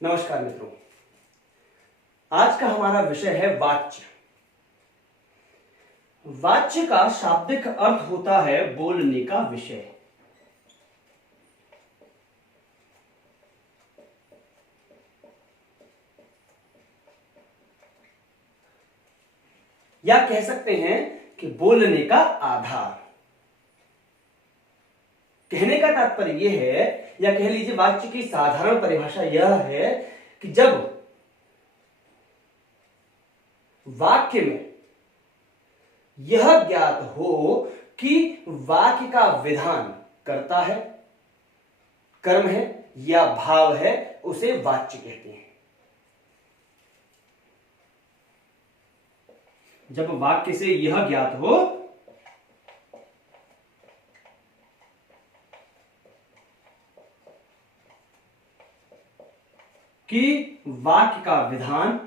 नमस्कार मित्रों, आज का हमारा विषय है वाच्य। वाच्य का शाब्दिक अर्थ होता है बोलने का विषय। या कह सकते हैं कि बोलने का आधार। कहने का तात्पर्य यह है, या कह लीजिए वाच्य की साधारण परिभाषा यह है कि जब वाक्य में यह ज्ञात हो कि वाक्य का विधान कर्ता है, कर्म है या भाव है, उसे वाच्य कहते हैं। जब वाक्य से यह ज्ञात हो कि वाक्य का विधान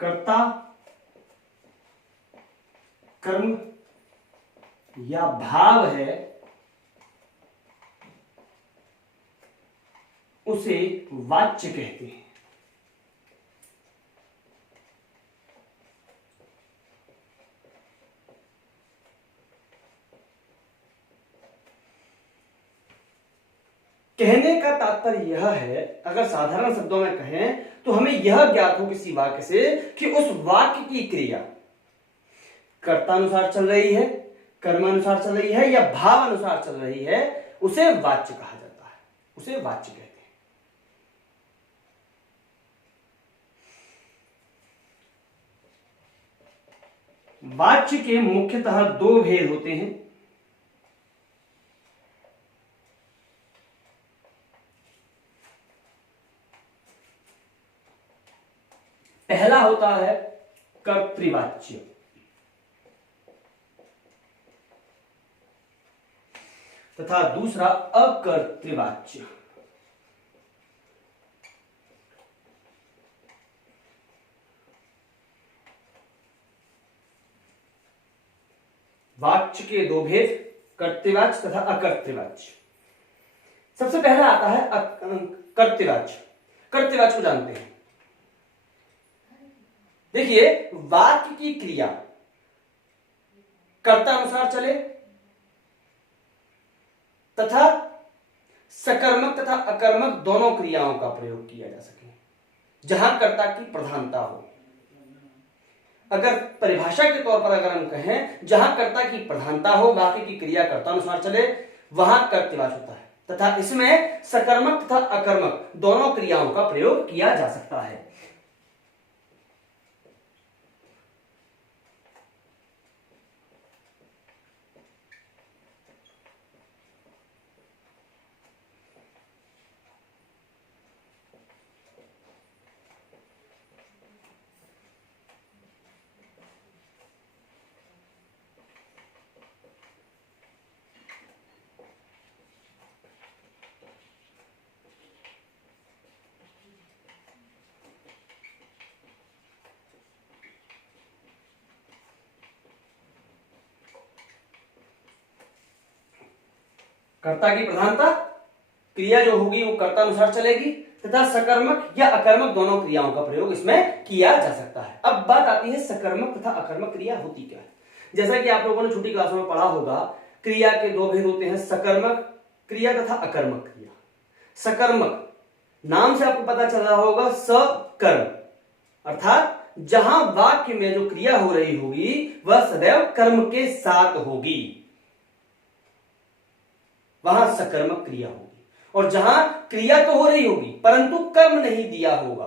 कर्ता, कर्म या भाव है, उसे वाच्य कहते हैं। कहने का तात्पर्य यह है, अगर साधारण शब्दों में कहें तो हमें यह ज्ञात हो किसी वाक्य से कि उस वाक्य की क्रिया कर्तानुसार चल रही है, कर्मानुसार चल रही है या भाव अनुसार चल रही है, उसे वाच्य कहा जाता है, उसे वाच्य कहते हैं। वाच्य के मुख्यतः दो भेद होते हैं। पहला होता है कर्तृवाच्य तथा दूसरा अकर्तृवाच्य। वाच्य के दो भेद, कर्तृवाच्य तथा अकर्तृवाच्य। सबसे पहला आता है कर्तृवाच्य। कर्तृवाच्य को जानते हैं। देखिए, वाक्य की क्रिया कर्ता अनुसार चले तथा सकर्मक तथा अकर्मक दोनों क्रियाओं का प्रयोग किया जा सके, जहां कर्ता की प्रधानता हो। अगर परिभाषा के तौर पर अगर हम कहें, जहां कर्ता की प्रधानता हो, वाक्य की क्रिया कर्ता अनुसार चले, वहां कर्तृवाच्य होता है तथा इसमें सकर्मक तथा अकर्मक दोनों क्रियाओं का प्रयोग किया जा सकता है। कर्ता की प्रधानता, क्रिया जो होगी वो कर्ता अनुसार चलेगी तथा सकर्मक या अकर्मक दोनों क्रियाओं का प्रयोग इसमें किया जा सकता है। अब बात आती है सकर्मक तथा अकर्मक क्रिया होती क्या है। जैसा कि आप लोगों ने छोटी क्लासों में पढ़ा होगा, क्रिया के दो भेद होते हैं, सकर्मक क्रिया तथा अकर्मक क्रिया। सकर्मक नाम से आपको पता चल रहा होगा, सकर्म, अर्थात जहां वाक्य में जो क्रिया हो रही होगी वह सदैव कर्म के साथ होगी, वहां सकर्मक क्रिया होगी। और जहां क्रिया तो हो रही होगी परंतु कर्म नहीं दिया होगा,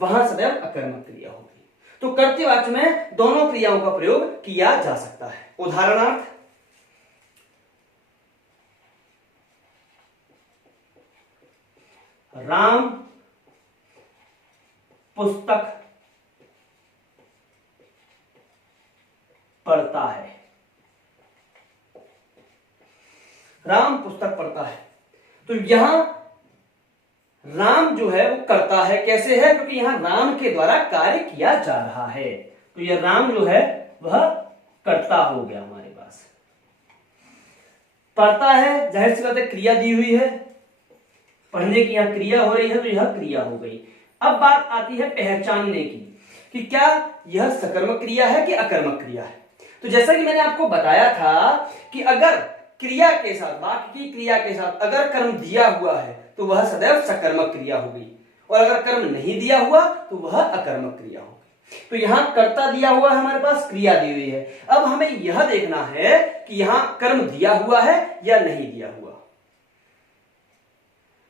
वहां सदैव अकर्मक क्रिया होगी। तो कर्तृवाच्य में दोनों क्रियाओं का प्रयोग किया जा सकता है। उदाहरणार्थ, राम पुस्तक पढ़ता है। राम पुस्तक पढ़ता है, तो यहां राम जो है वो करता है। कैसे है? क्योंकि यहां राम के द्वारा कार्य किया जा रहा है, तो यह राम जो है वह कर्ता हो गया हमारे पास। पढ़ता है, जाहिर सी बात है क्रिया दी हुई है, पढ़ने की यहाँ क्रिया हो रही है तो यह क्रिया हो गई। अब बात आती है पहचानने की कि क्या यह सकर्मक क्रिया है कि अकर्मक क्रिया है। तो जैसा कि मैंने आपको बताया था कि अगर क्रिया के साथ, वाक्य की क्रिया के साथ अगर कर्म दिया हुआ है तो वह सदैव सकर्मक क्रिया होगी, और अगर कर्म नहीं दिया हुआ तो वह अकर्मक क्रिया होगी। तो यहां कर्ता दिया हुआ है, हमारे पास क्रिया दी हुई है। अब हमें यह देखना है कि यहां कर्म दिया हुआ है या नहीं दिया हुआ।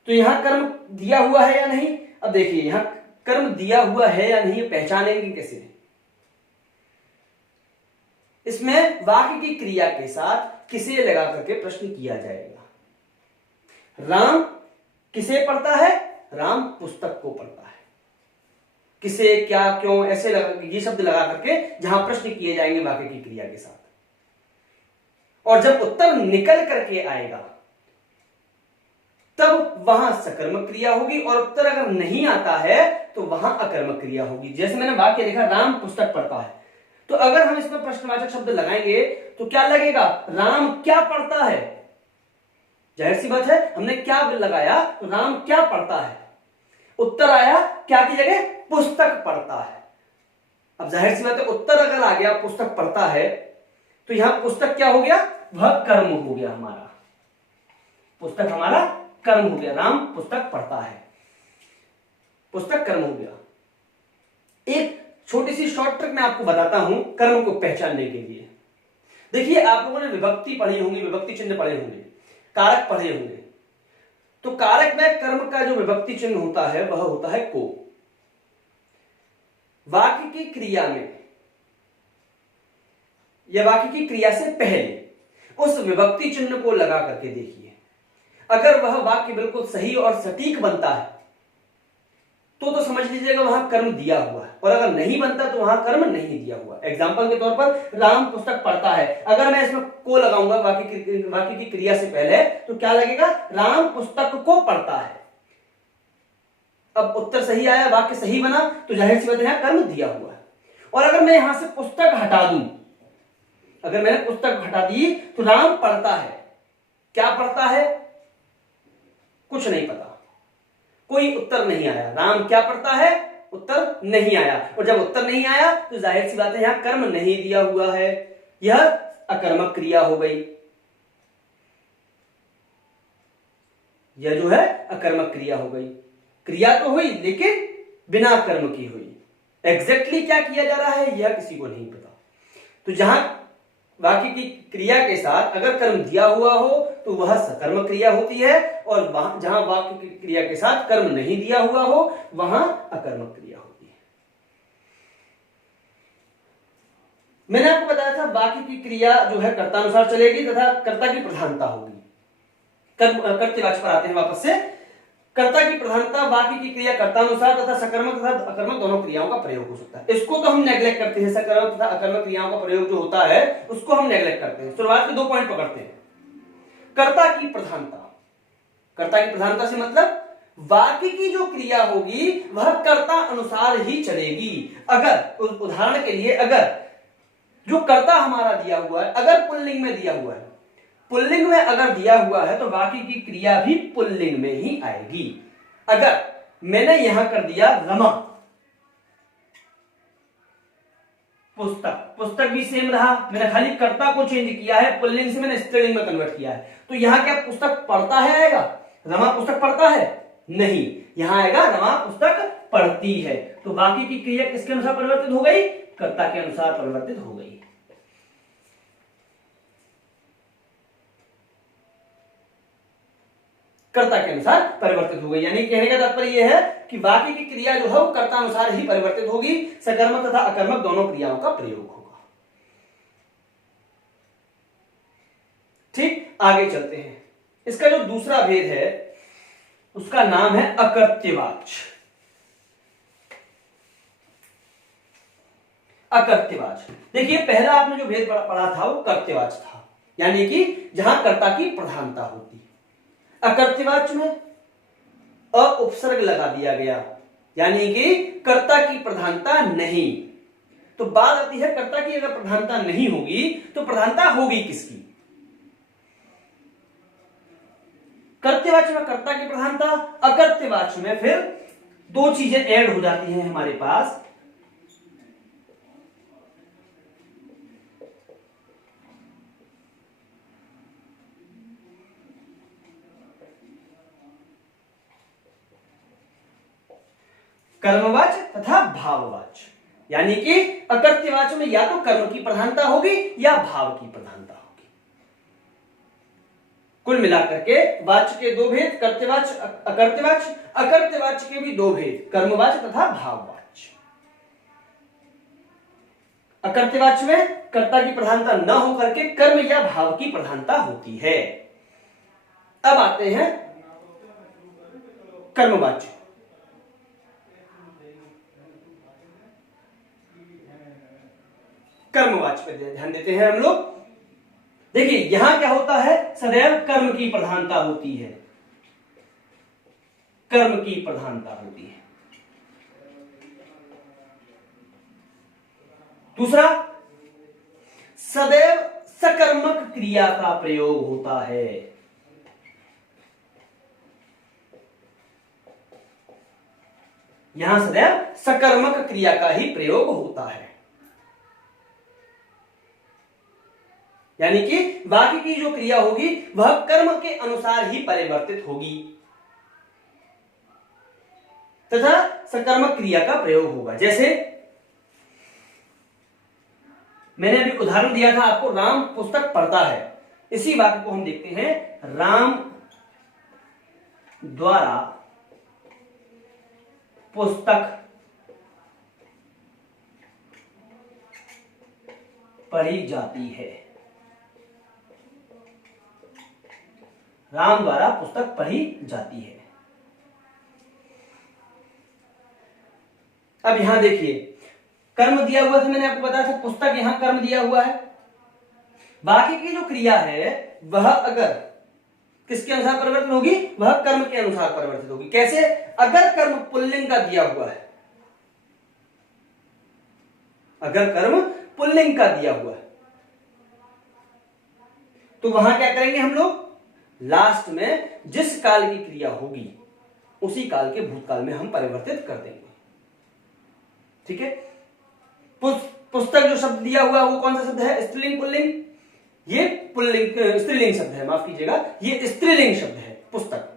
तो यहां कर्म दिया हुआ है या नहीं, अब देखिए यहां कर्म दिया हुआ है या नहीं पहचानेंगे कैसे। इसमें वाक्य की क्रिया के साथ किसे लगा करके प्रश्न किया जाएगा। राम किसे पढ़ता है, राम पुस्तक को पढ़ता है। किसे, क्या, क्यों, ऐसे ये शब्द लगा करके जहां प्रश्न किए जाएंगे वाक्य की क्रिया के साथ। और जब उत्तर निकल करके आएगा तब वहां सकर्मक क्रिया होगी, और उत्तर अगर नहीं आता है तो वहां अकर्मक क्रिया होगी। जैसे मैंने वाक्य लिखा राम पुस्तक पढ़ता है, तो अगर हम इसमें प्रश्नवाचक शब्द लगाएंगे तो क्या लगेगा, राम क्या पढ़ता है। जाहिर सी बात है हमने क्या लगाया तो राम क्या पढ़ता है, उत्तर आया क्या की जगह पुस्तक पढ़ता है। अब जाहिर सी बात है उत्तर अगर आ गया पुस्तक पढ़ता है तो यहां पुस्तक क्या हो गया, वह कर्म हो गया हमारा, पुस्तक हमारा कर्म हो गया। राम पुस्तक पढ़ता है, पुस्तक कर्म हो गया। एक छोटी सी शॉर्ट ट्रिक मैं आपको बताता हूं कर्म को पहचानने के लिए। देखिए आप लोगों ने विभक्ति पढ़ी होंगी, विभक्ति चिन्ह पढ़े होंगे, कारक पढ़े होंगे। तो कारक में कर्म का जो विभक्ति चिन्ह होता है वह होता है को। वाक्य की क्रिया में या वाक्य की क्रिया से पहले उस विभक्ति चिन्ह को लगा करके देखिए, अगर वह वाक्य बिल्कुल सही और सटीक बनता है तो समझ लीजिएगा वहां कर्म दिया हुआ है, और अगर नहीं बनता तो वहां कर्म नहीं दिया हुआ। एग्जांपल के तौर पर राम पुस्तक पढ़ता है, अगर मैं इसमें को लगाऊंगा वाक्य की क्रिया से पहले तो क्या लगेगा, राम पुस्तक को पढ़ता है। अब उत्तर सही आया, वाक्य सही बना, तो जाहिर सी बात है कर्म दिया हुआ है। और अगर मैं यहां से पुस्तक हटा दूं, अगर मैंने पुस्तक हटा दी तो राम पढ़ता है, क्या पढ़ता है, कुछ नहीं पता, कोई उत्तर नहीं आया। राम क्या पढ़ता है, उत्तर नहीं आया, और जब उत्तर नहीं आया तो जाहिर सी बात है यहां कर्म नहीं दिया हुआ है, यह अकर्मक क्रिया हो गई। यह जो है अकर्मक क्रिया हो गई। क्रिया तो हुई लेकिन बिना कर्म की हुई। एग्जैक्टली क्या किया जा रहा है यह किसी को नहीं पता। तो जहां वाक्य की क्रिया के साथ अगर कर्म दिया हुआ हो तो वह सकर्मक क्रिया होती है, और जहां वाक्य की क्रिया के साथ कर्म नहीं दिया हुआ हो वहां अकर्मक क्रिया होती है। मैंने आपको बताया था वाक्य की क्रिया जो है कर्तानुसार चलेगी तथा कर्ता की प्रधानता होगी। कर्तृवाच्य पर आते हैं वापस से। कर्ता की प्रधानता, वाक्य की क्रिया कर्तानुसार तथा सकर्मक तथा अकर्मक दोनों क्रियाओं का प्रयोग हो सकता है। इसको तो हम नेग्लेक्ट करते हैं, सकर्मक तथा अकर्मक क्रियाओं का प्रयोग जो होता है उसको हम नेग्लेक्ट करते हैं। शुरुआत के 2 पॉइंट पकड़ते हैं। कर्ता की प्रधानता, कर्ता की प्रधानता से मतलब वाक्य की जो क्रिया होगी वह कर्ता अनुसार ही चलेगी। अगर उदाहरण के लिए अगर जो कर्ता हमारा दिया हुआ है अगर पुल्लिंग में दिया हुआ है, पुल्लिंग में अगर दिया हुआ है तो वाक्य की क्रिया भी पुल्लिंग में ही आएगी। अगर मैंने यहां कर दिया रमा पुस्तक, पुस्तक भी सेम रहा, मैंने खाली कर्ता को चेंज किया है, पुल्लिंग से मैंने स्त्रीलिंग में कन्वर्ट किया है। तो यहां क्या पुस्तक पढ़ता है आएगा, रमा पुस्तक पढ़ता है नहीं, यहां आएगा रमा पुस्तक पढ़ती है। तो वाक्य की क्रिया किसके अनुसार परिवर्तित हो गई, कर्ता के अनुसार परिवर्तित हो गई। कर्ता के अनुसार परिवर्तित हो गई। यानी कहने का तात्पर्य यह है कि वाक्य की क्रिया जो है वो कर्ता अनुसार ही परिवर्तित होगी, सकर्मक तथा अकर्मक दोनों क्रियाओं का प्रयोग होगा। ठीक, आगे चलते हैं। इसका जो दूसरा भेद है उसका नाम है अकर्त्यवाच्य। अकर्त्यवाच्य, देखिए पहला आपने जो भेद पढ़ा था वो कर्त्यवाच्य था, यानी कि जहां कर्ता की प्रधानता होती। अकर्त्यवाच्य में अ उपसर्ग लगा दिया गया, यानी कि कर्ता की प्रधानता नहीं। तो बात आती है कर्ता की अगर प्रधानता नहीं होगी तो प्रधानता होगी किसकी। कर्तवाच्य में कर्ता की प्रधानता, अकर्तवाच्य में फिर दो चीजें ऐड हो जाती हैं हमारे पास। कर्मवाच्य तथा भाववाच्य, यानी कि अकर्तवाच्य में या तो कर्म की प्रधानता होगी या भाव की प्रधानता होगी। कुल मिलाकर के वाच्य के दो भेद, कर्तवाच्य अकर्तवाच्य, अकर्तवाच्य के भी दो भेद, कर्मवाच्य तथा भाववाच्य। अकर्तवाच्य में कर्ता की प्रधानता न होकर के कर्म या भाव की प्रधानता होती है। अब आते हैं कर्मवाच्य। कर्मवाच्य पे ध्यान देते हैं हम लोग। देखिए यहां क्या होता है, सदैव कर्म की प्रधानता होती है, कर्म की प्रधानता होती है। दूसरा, सदैव सकर्मक क्रिया का प्रयोग होता है। यहां सदैव सकर्मक क्रिया का ही प्रयोग होता है, यानी कि बाकी की जो क्रिया होगी वह कर्म के अनुसार ही परिवर्तित होगी तथा सकर्मक क्रिया का प्रयोग होगा। जैसे मैंने अभी उदाहरण दिया था आपको, राम पुस्तक पढ़ता है। इसी वाक्य को हम देखते हैं, राम द्वारा पुस्तक पढ़ी जाती है। राम द्वारा पुस्तक पढ़ी जाती है। अब यहां देखिए, कर्म दिया हुआ था, मैंने आपको बताया था पुस्तक, यहां कर्म दिया हुआ है। बाकी की जो क्रिया है वह अगर किसके अनुसार परिवर्तित होगी, वह कर्म के अनुसार परिवर्तित होगी। कैसे? अगर कर्म पुल्लिंग का दिया हुआ है, अगर कर्म पुल्लिंग का दिया हुआ है तो वहां क्या करेंगे हम लोग, लास्ट में जिस काल की क्रिया होगी उसी काल के भूतकाल में हम परिवर्तित कर देंगे। ठीक है। पुस्तक जो शब्द दिया हुआ है वो कौन सा शब्द है, स्त्रीलिंग पुल्लिंग? ये पुल्लिंग स्त्रीलिंग शब्द है, माफ कीजिएगा, ये स्त्रीलिंग शब्द है पुस्तक।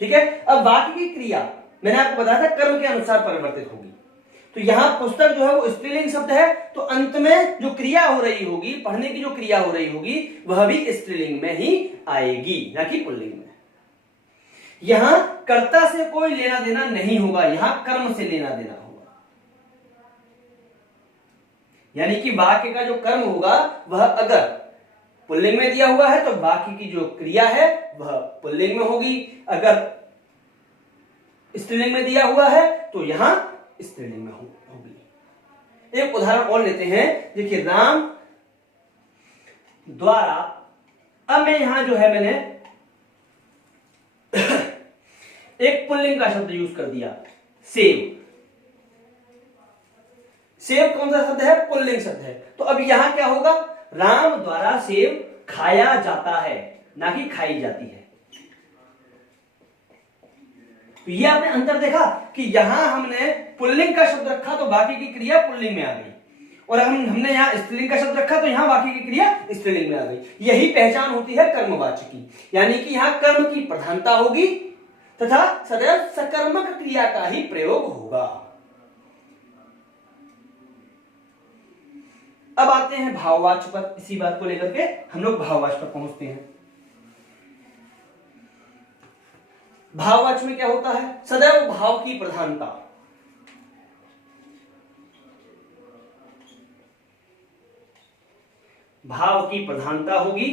ठीक है। अब बाकी की क्रिया मैंने आपको बताया था कर्म के अनुसार परिवर्तित होगी, तो यहां पुस्तक जो है वो स्त्रीलिंग शब्द है, तो अंत में जो क्रिया हो रही होगी, पढ़ने की जो क्रिया हो रही होगी वह भी स्त्रीलिंग में ही आएगी, ना कि पुल्लिंग में। यहां कर्ता से कोई लेना देना नहीं होगा, यहां कर्म से लेना देना होगा। यानी कि वाक्य का जो कर्म होगा वह अगर पुल्लिंग में दिया हुआ है तो बाकी की जो क्रिया है वह पुल्लिंग में होगी, अगर स्त्रीलिंग में दिया हुआ है तो यहां स्त्रीलिंग में होगी। एक उदाहरण और लेते हैं, देखिए, राम द्वारा, अब मैं यहां जो है मैंने एक पुल्लिंग का शब्द यूज कर दिया, सेब। सेब कौन सा शब्द है, पुल्लिंग शब्द है। तो अब यहां क्या होगा, राम द्वारा सेब खाया जाता है, ना कि खाई जाती है। तो ये आपने अंतर देखा कि यहां हमने पुल्लिंग का शब्द रखा तो बाकी की क्रिया पुल्लिंग में आ गई, और हमने यहां स्त्रीलिंग का शब्द रखा तो यहां बाकी की क्रिया स्त्रीलिंग में आ गई। यही पहचान होती है कर्मवाच्य की, यानी कि यहां कर्म की प्रधानता होगी तथा सदैव सकर्मक क्रिया का ही प्रयोग होगा। अब आते हैं भाववाच्य पर। इसी बात को लेकर के हम लोग भाववाच्य पर पहुंचते हैं। भाववाच्य में क्या होता है, सदैव भाव की प्रधानता। भाव की प्रधानता होगी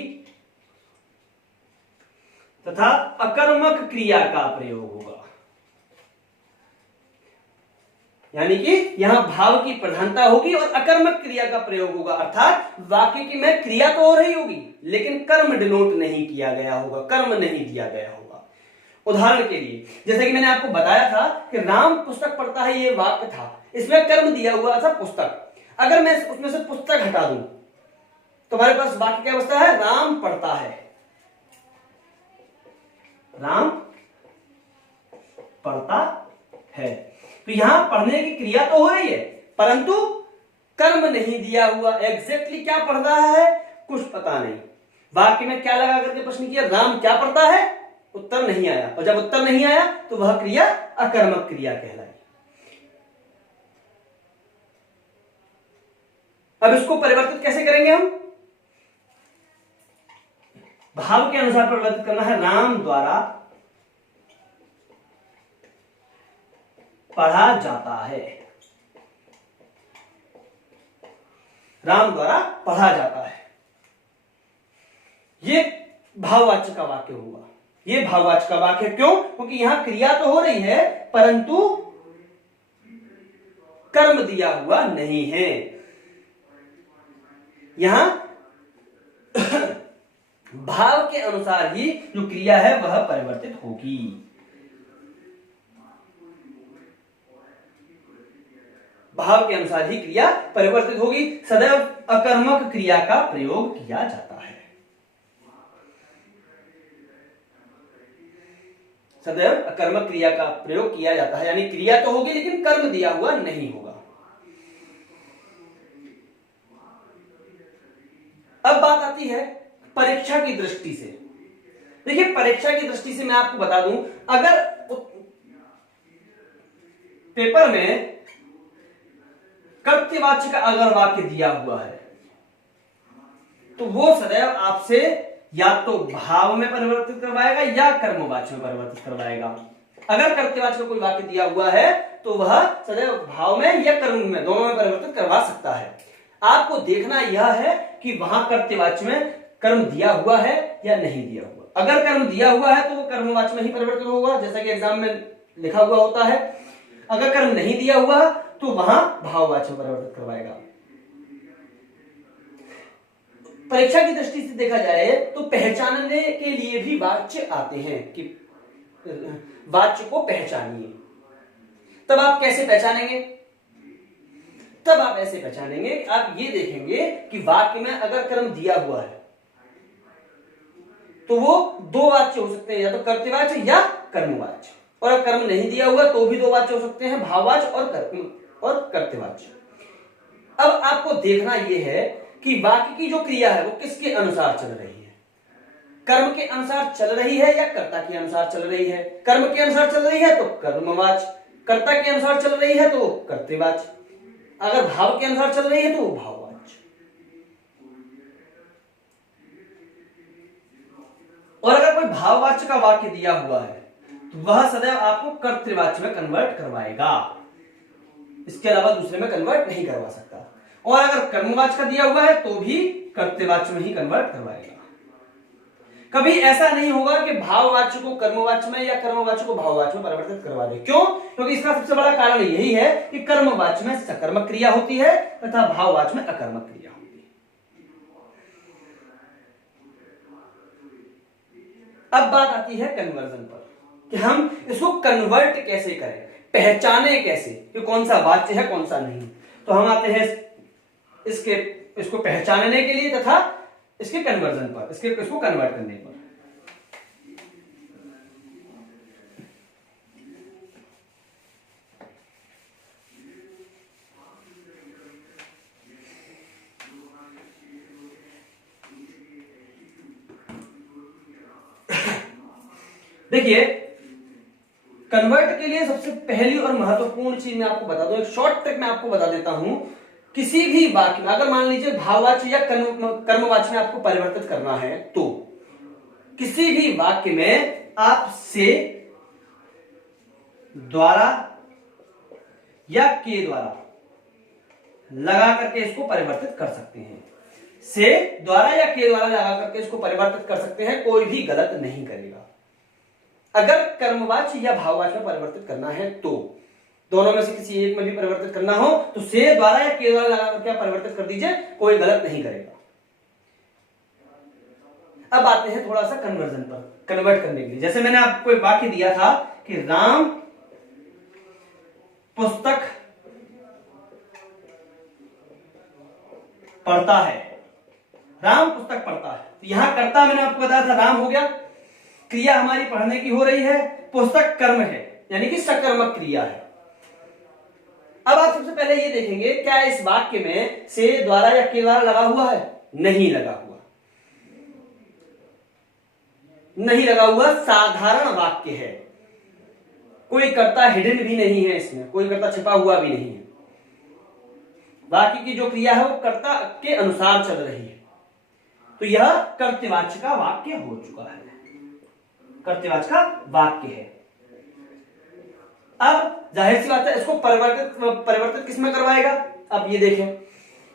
तथा अकर्मक क्रिया का प्रयोग होगा। यानी कि यहां भाव की प्रधानता होगी और अकर्मक क्रिया का प्रयोग होगा, अर्थात वाक्य की में क्रिया तो हो रही होगी लेकिन कर्म डिनोट नहीं किया गया होगा, कर्म नहीं दिया गया होगा। उदाहरण के लिए, जैसे कि मैंने आपको बताया था कि राम पुस्तक पढ़ता है, ये वाक्य था, इसमें कर्म दिया हुआ था पुस्तक। अगर मैं उसमें से पुस्तक हटा दूं तो हमारे पास वाक्य क्या बचता है, राम पढ़ता है। राम पढ़ता है। तो यहां पढ़ने की क्रिया तो हो रही है परंतु कर्म नहीं दिया हुआ। एग्जैक्टली क्या पढ़ रहा है कुछ पता नहीं। वाक्य में क्या लगा करके प्रश्न किया, राम क्या पढ़ता है, उत्तर नहीं आया, और जब उत्तर नहीं आया तो वह क्रिया अकर्मक क्रिया कहलाई। अब इसको परिवर्तित कैसे करेंगे हम, भाव के अनुसार परिवर्तित करना है। राम द्वारा पढ़ा जाता है, राम द्वारा पढ़ा जाता है। ये भाववाचक का वाक्य हुआ। ये भाववाचक का वाक्य क्यों, क्योंकि यहां क्रिया तो हो रही है परंतु कर्म दिया हुआ नहीं है। यहां भाव के अनुसार ही जो क्रिया है वह परिवर्तित होगी। भाव के अनुसार ही क्रिया परिवर्तित होगी। सदैव अकर्मक क्रिया का प्रयोग किया जाता है। सदैव अकर्मक क्रिया का प्रयोग किया जाता है, यानी क्रिया तो होगी लेकिन कर्म दिया हुआ नहीं होगा। अब बात आती है परीक्षा की दृष्टि से। देखिए परीक्षा की दृष्टि से मैं आपको बता दूं, अगर पेपर में कर्तृवाच्य का अगर वाक्य दिया हुआ है तो वो सदैव आपसे या तो भाव में परिवर्तित करवाएगा या कर्मवाच्य में परिवर्तित करवाएगा। अगर कर्तृवाच्य का कोई वाक्य दिया हुआ है तो वह सदैव भाव में या कर्म में, दोनों में परिवर्तित करवा सकता है। आपको देखना यह है कि वहां कर्तृवाच्य में कर्म दिया हुआ है या नहीं दिया हुआ। अगर कर्म दिया हुआ है तो वो कर्मवाच्य में ही परिवर्तित होगा, जैसा कि एग्जाम में लिखा हुआ होता है। अगर कर्म नहीं दिया हुआ तो वहां भाववाच्य में परिवर्तित करवाएगा। परीक्षा की दृष्टि से देखा जाए तो पहचानने के लिए भी वाच्य आते हैं कि वाच्य को पहचानिए। तब आप कैसे पहचानेंगे, तब आप ऐसे पहचानेंगे, आप ये देखेंगे कि वाक्य में अगर कर्म दिया हुआ है तो वो दो वाच्य हो सकते हैं, या तो कर्तृवाच्य या कर्मवाच्य। और अगर कर्म नहीं दिया हुआ तो भी दो वाच्य हो सकते हैं, भाववाच्य और कर्तृवाच्य। अब आपको देखना यह है कि वाक्य की जो क्रिया है वो किसके अनुसार चल रही है, कर्म के अनुसार चल रही है या कर्ता के अनुसार चल रही है। कर्म के अनुसार चल रही है तो कर्मवाच्य, कर्ता के अनुसार चल रही है तो कर्तृवाच्य, अगर भाव के अनुसार चल रही है तो वो भाववाच्य। और अगर कोई भाववाच्य का वाक्य दिया हुआ है तो वह सदैव आपको कर्तृवाच्य में कन्वर्ट करवाएगा, इसके अलावा दूसरे में कन्वर्ट नहीं करवा सकता। और अगर कर्मवाच्य का दिया हुआ है तो भी कर्तृवाच्य में ही कन्वर्ट करवाएगा। कभी ऐसा नहीं होगा कि भाववाच्य को कर्मवाच्य में या कर्मवाच्य को भाववाच्य में परिवर्तित करवा दे। क्यों, क्योंकि इसका सबसे बड़ा कारण यही है कि कर्मवाच्य में सकर्मक क्रिया होती है तथा भाववाच्य में अकर्मक क्रिया होती है। अब बात आती है कन्वर्जन पर कि हम इसको कन्वर्ट कैसे करें, पहचाने कैसे कि कौन सा वाच्य है कौन सा नहीं। तो हम आते हैं इसको पहचानने के लिए तथा इसके कन्वर्जन पर, इसको कन्वर्ट करने पर। देखिए कन्वर्ट के लिए सबसे पहली और महत्वपूर्ण चीज मैं आपको बता दूं, एक शॉर्ट ट्रिक मैं आपको बता देता हूं। किसी भी वाक्य में अगर मान लीजिए भाववाच्य या कर्मवाच्य में आपको परिवर्तित करना है तो किसी भी वाक्य में आप से द्वारा या के द्वारा लगा करके इसको परिवर्तित कर सकते हैं। से द्वारा या के द्वारा लगा करके इसको परिवर्तित कर सकते हैं, कोई भी गलत नहीं करेगा। अगर कर्मवाच्य या भाववाच्य में परिवर्तित करना है तो दोनों में से किसी एक में भी परिवर्तित करना हो तो से द्वारा या के द्वारा लगा करके परिवर्तित कर दीजिए, कोई गलत नहीं करेगा। अब आते हैं थोड़ा सा कन्वर्जन पर, कन्वर्ट करने के लिए। जैसे मैंने आपको एक वाक्य दिया था कि राम पुस्तक पढ़ता है, राम पुस्तक पढ़ता है। तो यहां कर्ता मैंने आपको बताया था राम हो गया। क्रिया हमारी पढ़ने की हो रही है, पुस्तक कर्म है, यानी कि सकर्मक क्रिया है। अब आप सबसे पहले ये देखेंगे क्या इस वाक्य में से, द्वारा या के द्वारा लगा हुआ है? नहीं लगा हुआ, नहीं लगा हुआ, साधारण वाक्य है, कोई कर्ता हिडन भी नहीं है, इसमें कोई कर्ता छिपा हुआ भी नहीं है। वाक्य की जो क्रिया है वो कर्ता के अनुसार चल रही है, तो यह कर्तवाच्य का वाक्य हो चुका है, कर्तवाच्य का वाक्य है। अब जाहिर सी बात है इसको परिवर्तित किसमें करवाएगा? अब ये देखें,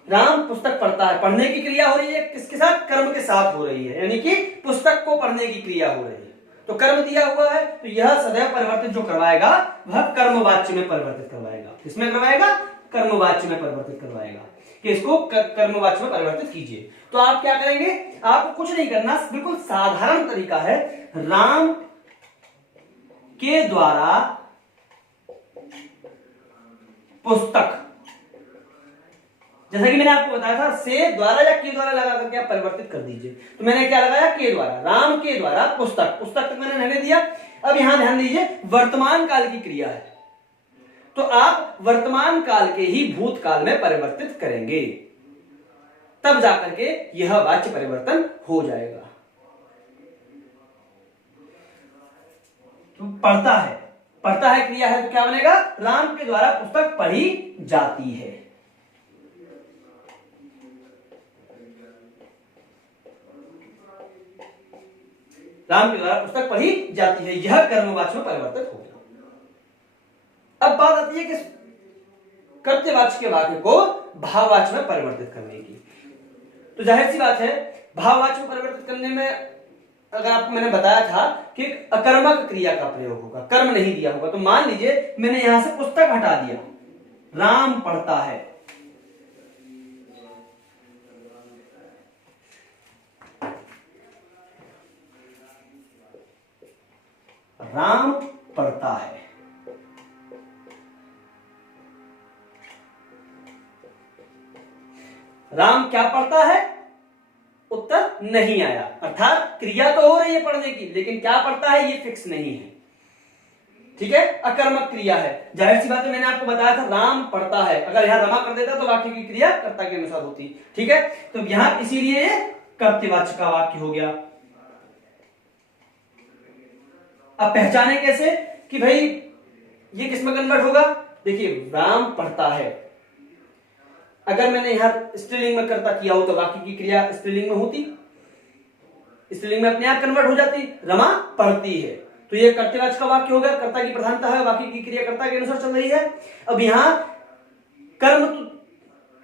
राम पुस्तक पढ़ता है, पढ़ने की क्रिया हो रही है किसके साथ? कर्म के साथ हो रही है, यानी कि पुस्तक को पढ़ने की क्रिया हो रही है, तो कर्म दिया हुआ है, तो यह सदैव परिवर्तित जो करवाएगा वह कर्मवाच्य में परिवर्तित करवाएगा। किसमें करवाएगा? कर्मवाच्य में परिवर्तित करवाएगा, कि इसको कर्मवाच्य में परिवर्तित कीजिए। तो आप क्या करेंगे? आपको कुछ नहीं करना, बिल्कुल साधारण तरीका है। राम के द्वारा पुस्तक, जैसा कि मैंने आपको बताया था, से द्वारा या के द्वारा लगा करके आप परिवर्तित कर दीजिए। तो मैंने क्या लगाया? के द्वारा, राम के द्वारा पुस्तक, पुस्तक तक मैंने रहने दिया। अब यहां ध्यान दीजिए, वर्तमान काल की क्रिया है, तो आप वर्तमान काल के ही भूतकाल में परिवर्तित करेंगे, तब जाकर के यह वाच्य परिवर्तन हो जाएगा। तो पढ़ता है, पढ़ता है क्रिया है, तो क्या बनेगा? राम के द्वारा पुस्तक पढ़ी जाती है। राम के द्वारा पुस्तक पढ़ी जाती है, यह कर्मवाच्य में परिवर्तित हो गया। अब बात आती है कि कर्तवाच्य के वाक्य को भाववाच्य में परिवर्तित करने की। तो जाहिर सी बात है, भाववाच्य में परिवर्तित करने में अगर आपको मैंने बताया था कि अकर्मक क्रिया का प्रयोग होगा, कर्म नहीं दिया होगा। तो मान लीजिए मैंने यहां से पुस्तक हटा दिया, राम पढ़ता है, राम पढ़ता है, राम क्या पढ़ता है? उत्तर नहीं आया, अर्थात क्रिया तो हो रही है पढ़ने की, लेकिन क्या पढ़ता है ये फिक्स नहीं है। ठीक है, अकर्मक क्रिया है। जाहिर सी बात है, मैंने आपको बताया था राम पढ़ता है, अगर यहां रमा कर देता तो वाक्य की क्रिया कर्ता के अनुसार होती। ठीक है, तो यहां इसीलिए ये कर्तवाच्य का वाक्य हो गया। अब पहचाने कैसे कि भाई ये किसमें कन्वर्ट होगा? देखिए, राम पढ़ता है, अगर मैंने यहां स्त्रीलिंग में कर्ता किया हो तो वाक्य की क्रिया स्त्रीलिंग में होती, स्त्रीलिंग में अपने आप कन्वर्ट हो जाती। रमा पढ़ती है, तो ये कर्तवाच्य का वाक्य हो गया, कर्ता की प्रधानता है, वाक्य की क्रिया कर्ता के अनुसार चल रही है। अब यहां कर्म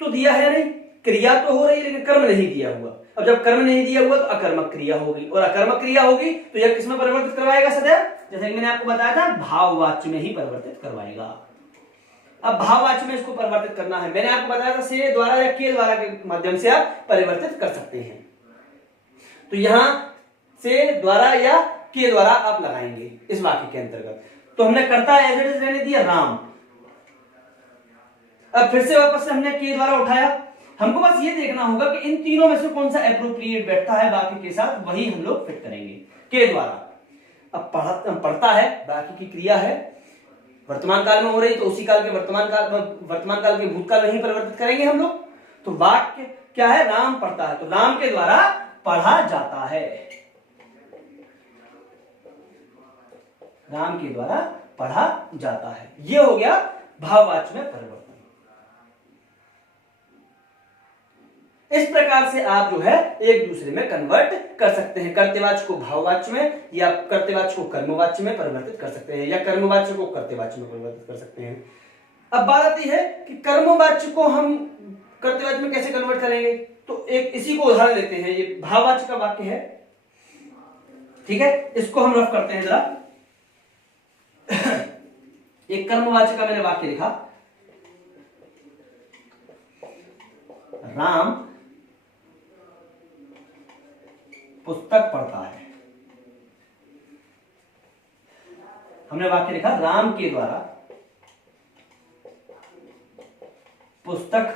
तो दिया है नहीं, क्रिया तो हो रही है लेकिन कर्म नहीं दिया हुआ। अब जब कर्म नहीं दिया हुआ तो अकर्मक क्रिया होगी, और अकर्मक क्रिया होगी तो यह किसमें परिवर्तित करवाएगा? सदैव, जैसे कि मैंने आपको बताया था, भाववाच्य में ही परिवर्तित करवाएगा। अब भाववाच्य में इसको परिवर्तित करना है, मैंने आपको बताया था से द्वारा या के द्वारा के माध्यम से आप परिवर्तित कर सकते हैं। तो यहां से द्वारा या के द्वारा आप लगाएंगे इस वाक्य के अंतर्गत। तो हमने कर्ता एज इट इज रहने दिया राम, अब फिर से वापस से हमने के द्वारा उठाया। हमको बस ये देखना होगा कि इन तीनों में से कौन सा एप्रोप्रिएट बैठता है वाक्य के साथ, वही हम लोग फिट करेंगे के द्वारा। अब पढ़ता है, वाक्य की क्रिया है, वर्तमान काल में हो रही, तो उसी काल के वर्तमान काल के भूतकाल में ही परिवर्तित करेंगे हम लोग। तो वाक्य क्या है? राम पढ़ता है, तो राम के द्वारा पढ़ा जाता है, राम के द्वारा पढ़ा जाता है। यह हो गया भाववाच्य में परिवर्तन। इस प्रकार से आप जो है एक दूसरे में कन्वर्ट कर सकते हैं, कर्तवाच्य को भाववाच्य में, या कर्तवाच्य को कर्मवाच्य में परिवर्तित कर सकते हैं, या कर्मवाच्य को कर्तवाच्य में परिवर्तित कर सकते हैं। अब बात आती है कि कर्मवाच्य को हम कर्तवाच्य में कैसे कन्वर्ट करेंगे। तो एक इसी को उदाहरण लेते हैं, ये भाववाच्य का वाक्य है, ठीक है, इसको हम रफ करते हैं जरा। एक कर्मवाच्य का मैंने वाक्य लिखा, राम पुस्तक पढ़ता है। हमने वाक्य लिखा, राम के द्वारा पुस्तक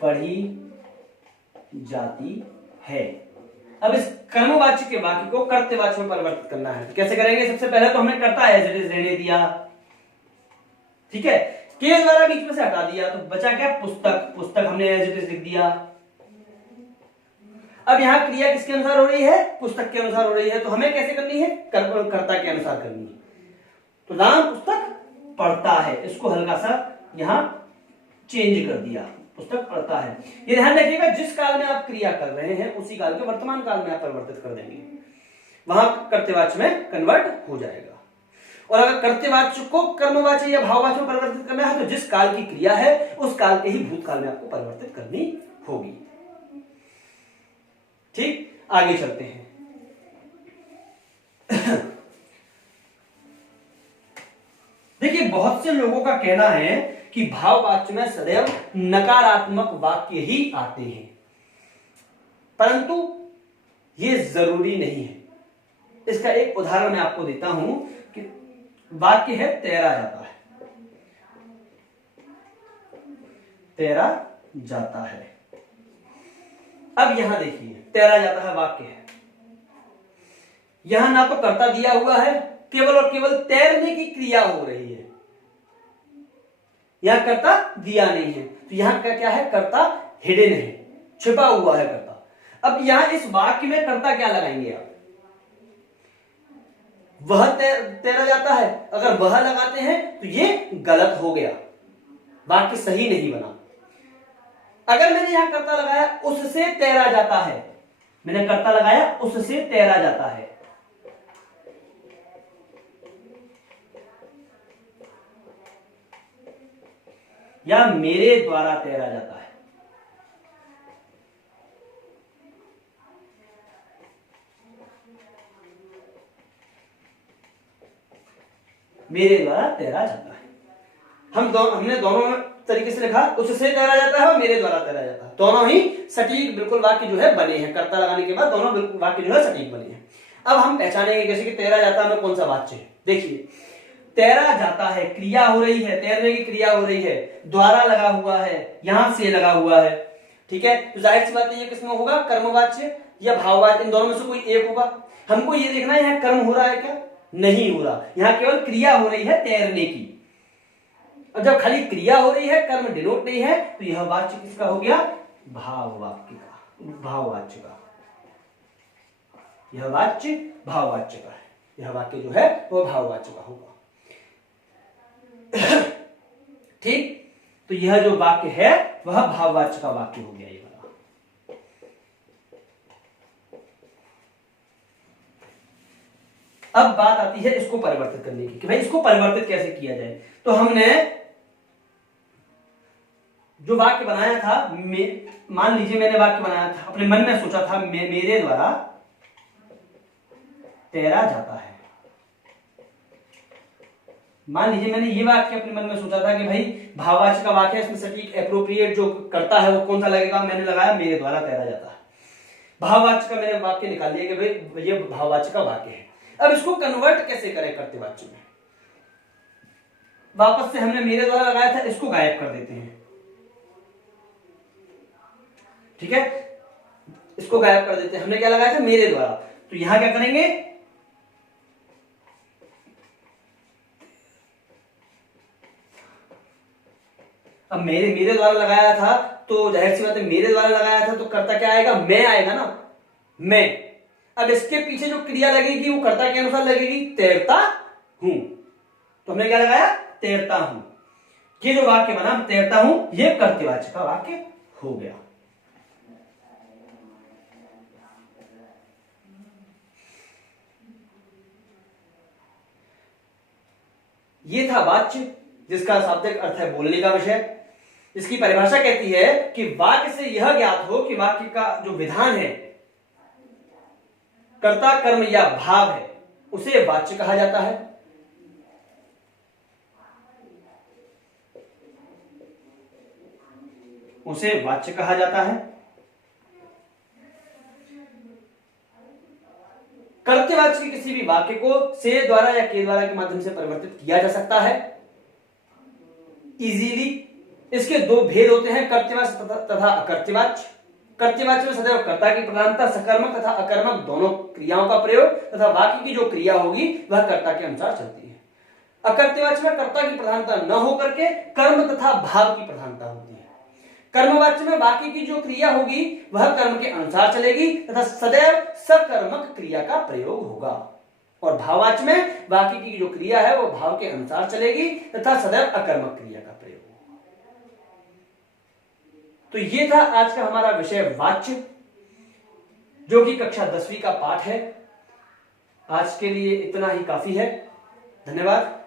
पढ़ी जाती है। अब इस कर्मवाच्य के वाक्य को कर्तवाच्य में परिवर्तित करना है। तो कैसे करेंगे? सबसे पहले तो हमने कर्ता एज इट इज रहने दिया, ठीक है, के द्वारा बीच में से हटा दिया, तो बचा क्या? पुस्तक। पुस्तक हमने एज इट इज लिख दिया। अब यहां क्रिया किसके अनुसार हो रही है? पुस्तक के अनुसार हो रही है। तो हमें कैसे करनी है? कर्ता के अनुसार करनी है। तो राम पुस्तक पढ़ता है, इसको हल्का सा यहां चेंज कर दिया, पुस्तक पढ़ता है। ये ध्यान रखिएगा, जिस काल में आप क्रिया कर रहे हैं उसी काल के वर्तमान काल में आप परिवर्तित कर देंगे, वहां कर्तवाच्य में कन्वर्ट हो जाएगा। और अगर कर्तवाच्य को कर्मवाच्य या भाववाच्य में परिवर्तित करना है तो जिस काल की क्रिया है उस काल के ही भूतकाल में आपको परिवर्तित करनी होगी। ठीक, आगे चलते हैं। देखिए, बहुत से लोगों का कहना है कि भाववाच्य में सदैव नकारात्मक वाक्य ही आते हैं, परंतु यह जरूरी नहीं है। इसका एक उदाहरण मैं आपको देता हूं कि वाक्य है तैरा जाता है, तैरा जाता है। अब यहां देखिए, तैरा जाता है वाक्य है, यहां ना तो कर्ता दिया हुआ है, केवल और केवल तैरने की क्रिया हो रही है, यहां कर्ता दिया नहीं है। तो यहां क्या है? कर्ता हिडन है, छिपा हुआ है कर्ता। अब यहां इस वाक्य में कर्ता क्या लगाएंगे आप? वह तैरा जाता है। अगर वह लगाते हैं तो ये गलत हो गया, वाक्य सही नहीं बना। अगर मैंने यहां कर्ता लगाया उससे तैरा जाता है, मैंने कर्ता लगाया उससे तैरा जाता है, या मेरे द्वारा तैरा जाता है, मेरे द्वारा तैरा जाता है। हमने दोनों तरीके से लिखा, उससे तैरा जाता है और मेरे द्वारा तैरा जाता है। दोनों ही सटीक बिल्कुल वाक्य जो है बने हैं, कर्ता लगाने के बाद दोनों वाक्य जो है सटीक बने हैं। अब हम पहचानेंगे कैसे कि तैरा जाता में कौन सा वाच्य है। देखिए, तैरा जाता है, क्रिया हो रही है, तैरने की क्रिया हो रही है, द्वारा लगा हुआ है, यहां से लगा हुआ है, ठीक है। तो जाहिर सी बात है ये किसमें होगा? कर्मवाच्य या भाववाच्य, इन दोनों में से कोई एक होगा। हमको ये देखना है यहाँ कर्म हो रहा है क्या? नहीं हो रहा, यहां केवल क्रिया हो रही है तैरने की। और जब खाली क्रिया हो रही है, कर्म डिनोट नहीं है, तो यह वाच्य किसका हो गया? भाववाक्य का, भाववाच्य का। यह वाच्य भाववाच्य का है, यह वाक्य जो है वो भाववाच्य का होगा। ठीक, तो यह जो वाक्य है वह भाववाच्य का वाक्य हो गया। ये वाला अब बात आती है इसको परिवर्तित करने की कि भाई इसको परिवर्तित कैसे किया जाए। तो हमने जो वाक्य बनाया था, मान लीजिए मैंने वाक्य बनाया था, अपने मन में सोचा था मेरे द्वारा तैरा जाता है। मान लीजिए मैंने ये वाक्य अपने मन में सोचा था कि भाई भाववाच्य का वाक्य है, इसमें सटीक एप्रोप्रिएट जो करता है वो कौन सा लगेगा? मैंने लगाया मेरे द्वारा तैरा जाता है। भाववाच्य का मैंने वाक्य निकाल लिया कि भाई ये भाववाच्य का वाक्य है। अब इसको कन्वर्ट कैसे करें कर्तवाच्य में? वापस से हमने मेरे द्वारा लगाया था, इसको गायब कर देते हैं, ठीक है, इसको गायब कर देते हैं। हमने क्या लगाया था? मेरे द्वारा। तो यहां क्या करेंगे? अब मेरे द्वारा लगाया था तो जाहिर सी बात है मेरे द्वारा लगाया था तो कर्ता क्या आएगा? मैं आएगा ना, मैं। अब इसके पीछे जो क्रिया लगेगी वो कर्ता के अनुसार लगेगी, तैरता हूं। तो हमने क्या लगाया? तैरता हूं। ये जो वाक्य बना तैरता हूं, ये कर्तवाच्य का वाक्य हो गया। ये था वाच्य, जिसका शाब्दिक अर्थ है बोलने का विषय। इसकी परिभाषा कहती है कि वाक्य से यह ज्ञात हो कि वाक्य का जो विधान है कर्ता कर्म या भाव है, उसे वाच्य कहा जाता है। उसे वाच्य कहा जाता है। कर्तवाच्य के किसी भी वाक्य को से द्वारा या के द्वारा के माध्यम से परिवर्तित किया जा सकता है इजीली। इसके दो भेद होते हैं, कर्तवाच्य तथा अकर्तवाच्य। कर्तृवाच्य में सदैव कर्ता की प्रधानता, सकर्मक तथा अकर्मक दोनों क्रियाओं का प्रयोग तथा बाकी की जो क्रिया होगी वह कर्ता के अनुसार चलती है। अकर्तृवाच्य में कर्ता की प्रधानता न होकर के कर्म तथा भाव की प्रधानता होती है। कर्मवाच्य में बाकी की जो क्रिया होगी वह कर्म के अनुसार चलेगी तथा सदैव सकर्मक क्रिया का प्रयोग होगा, और भाववाच्य में बाकी की जो क्रिया है वो भाव के अनुसार चलेगी तथा सदैव अकर्मक क्रिया का प्रयोग होगा। तो ये था आज का हमारा विषय वाच्य, जो कि कक्षा 10वीं का पाठ है। आज के लिए इतना ही काफी है। धन्यवाद।